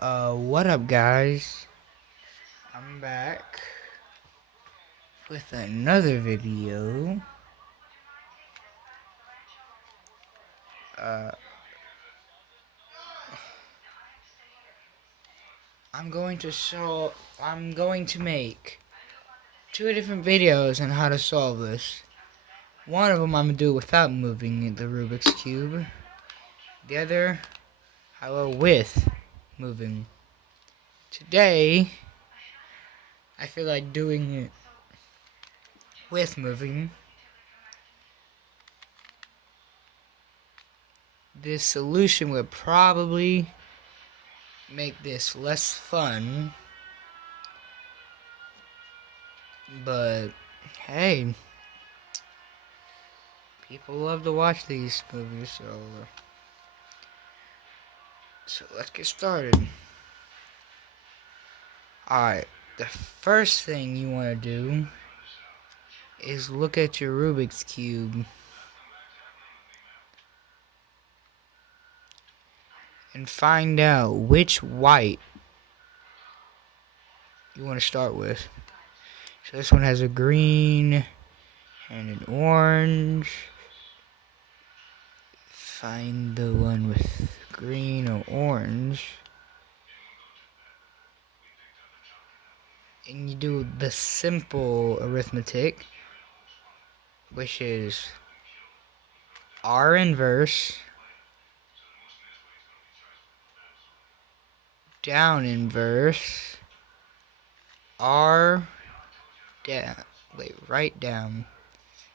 What up, guys? I'm back with another video. Uh, I'm going to make two different videos on how to solve this. One of them I'm gonna do without moving the Rubik's Cube. The other, I will with moving. Today, I feel like doing it with moving. This solution would probably make this less fun, but hey, people love to watch these movies, so let's get started. Alright, the first thing you want to do is look at your Rubik's Cube and find out which white you want to start with. So this one has a green and an orange. Find the one with green or orange. And you do the simple arithmetic, which is R inverse, down inverse, R down, right down,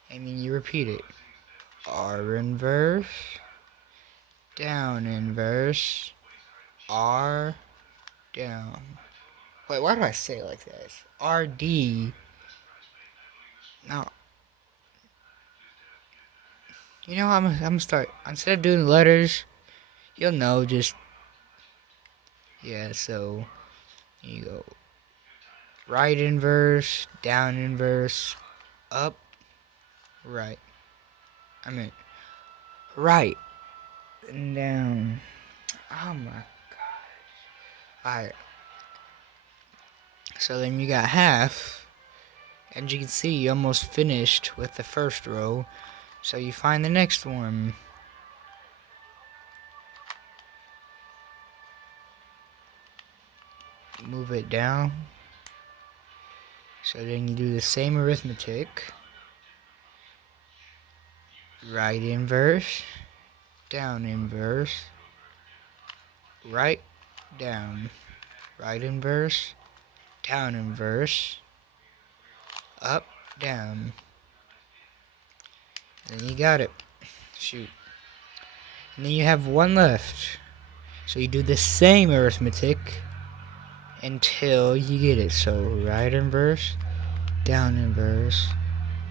and then you repeat it. R inverse, down inverse, R down. Wait, why do I say it like that? It's RD. No. You know, I'm gonna start, instead of doing letters, you'll know, just, yeah, so, you go right inverse, down inverse, up, right. Right and down. Oh my gosh. Alright. So then you got half. And you can see you almost finished with the first row. So you find the next one. Move it down. So then you do the same arithmetic. Right inverse, down inverse, right down, right inverse, down inverse, up, down. And then you got it. Shoot. And then you have one left. So you do the same arithmetic until you get it. So right inverse, down inverse,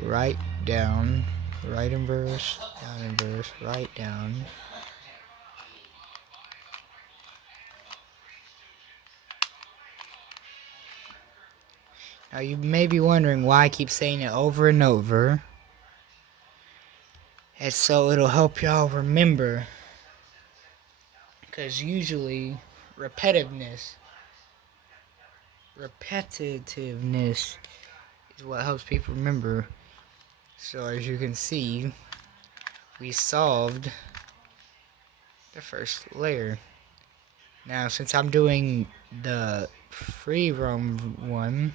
right down, right inverse, down inverse, right down. Now you may be wondering why I keep saying it over and over. And so it'll help y'all remember. Because usually repetitiveness is what helps people remember. So as you can see, we solved the first layer. Now since I'm doing the free roam one,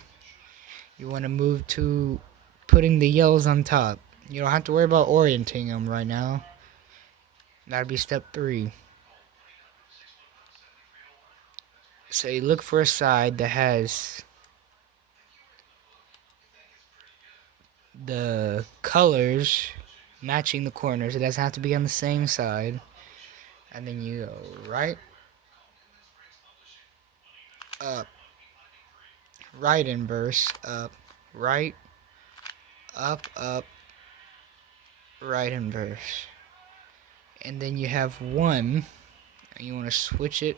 you want to move to putting the yellows on top. You don't have to worry about orienting them right now. That'd be step 3. So you look for a side that has the colors matching the corners. It doesn't have to be on the same side. And then you go right, up, right inverse, up, right, up, right inverse. And then you have 1, and you want to switch it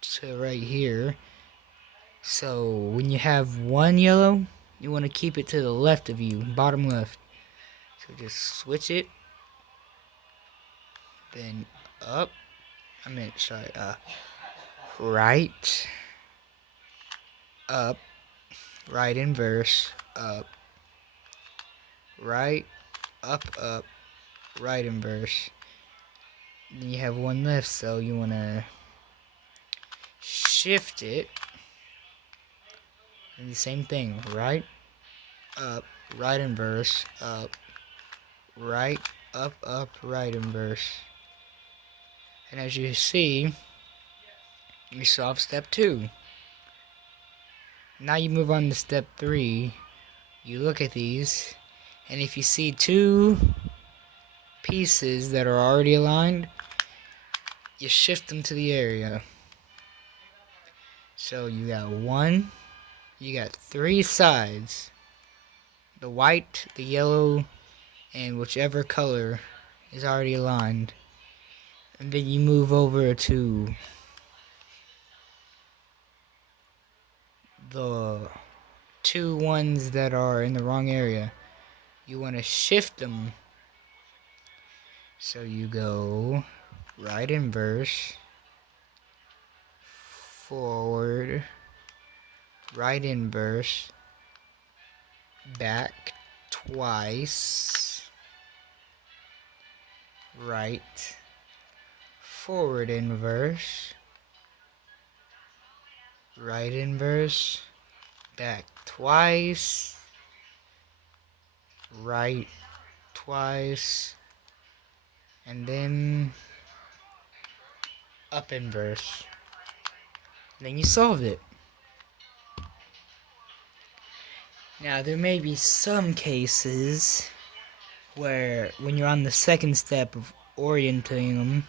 to right here. So when you have 1 yellow, you want to keep it to the left of you, bottom left. So just switch it, then up, right, up, right inverse, up, right, up, right inverse. Then you have one left, so you want to shift it. And the same thing, right, up, right inverse, up, right, up, right inverse. And as you see, we solved step 2. Now you move on to step 3. You look at these, and if you see 2 pieces that are already aligned, you shift them to the area. So you got 3 sides. The white, the yellow, and whichever color is already aligned. And then you move over to the 2 ones that are in the wrong area. You want to shift them. So you go right inverse, forward, right inverse, back twice, right, forward inverse, right inverse, back twice, right twice, and then up inverse. And then you solved it. Now there may be some cases where when you're on the second step of orienting them,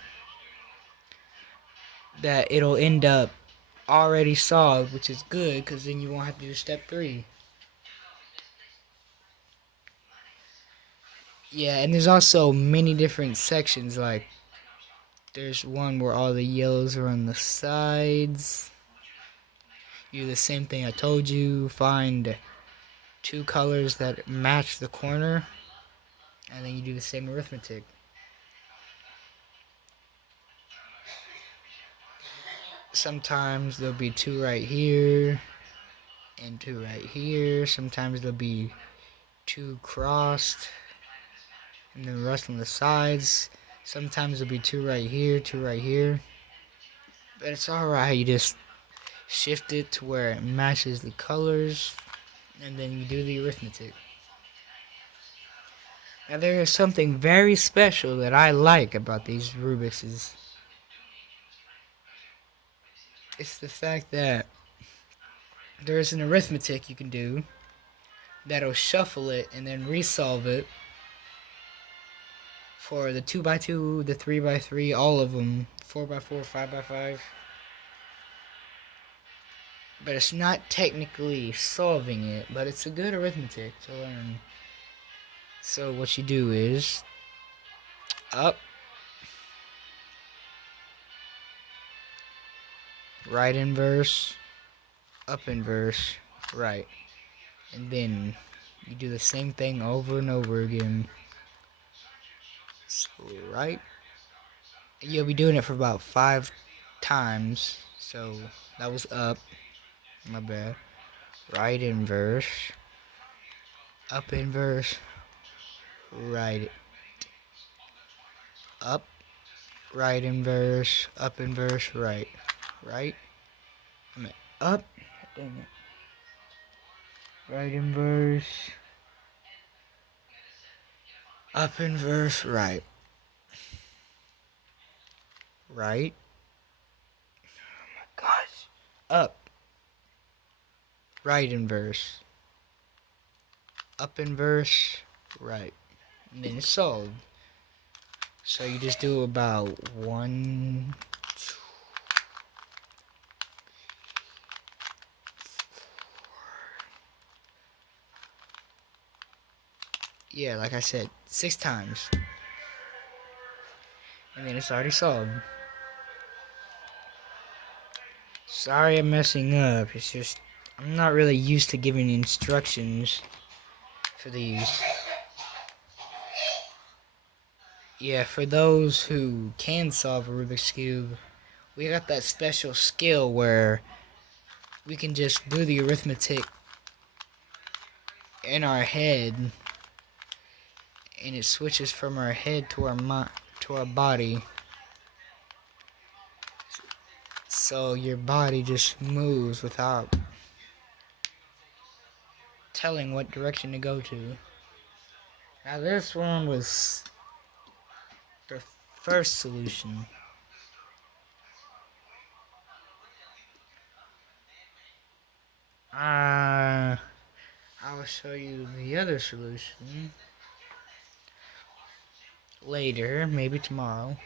that it'll end up already solved, which is good because then you won't have to do step 3. Yeah, and there's also many different sections, like there's one where all the yellows are on the sides. You do the same thing I told you, find 2 colors that match the corner, and then you do the same arithmetic. Sometimes there'll be 2 right here, and 2 right here. Sometimes there'll be 2 crossed, and then the rest on the sides. Sometimes there'll be 2 right here, 2 right here. But it's alright, you just shift it to where it matches the colors, and then you do the arithmetic. Now there is something very special that I like about these Rubik's. It's the fact that there's an arithmetic you can do that'll shuffle it and then resolve it for the 2x2, the 3x3, all of them, 4x4, 5x5. But it's not technically solving it, but it's a good arithmetic to learn. So what you do is up, right inverse, up inverse, right. And then you do the same thing over and over again. So right. You'll be doing it for about 5 times. So that was up. My bad. Right inverse. Up inverse. Right. Up. Right inverse. Up inverse. Right. Right. I mean up. Dang it. Right inverse. Up inverse. Right. Right. Oh my gosh. Up. Right inverse. Up inverse. Right. And then it's solved. So you just do about 1, 2, yeah, like I said, 6 times. And then it's already solved. Sorry I'm messing up. It's just, I'm not really used to giving instructions for these. Yeah, for those who can solve a Rubik's Cube we got that special skill where we can just do the arithmetic in our head, and it switches from our head to our body. So your body just moves without telling what direction to go to. Now this one was the first solution. I will show you the other solution later, maybe tomorrow.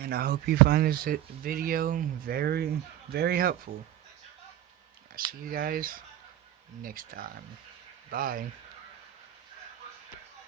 And I hope you find this video very, very helpful. I'll see you guys next time. Bye.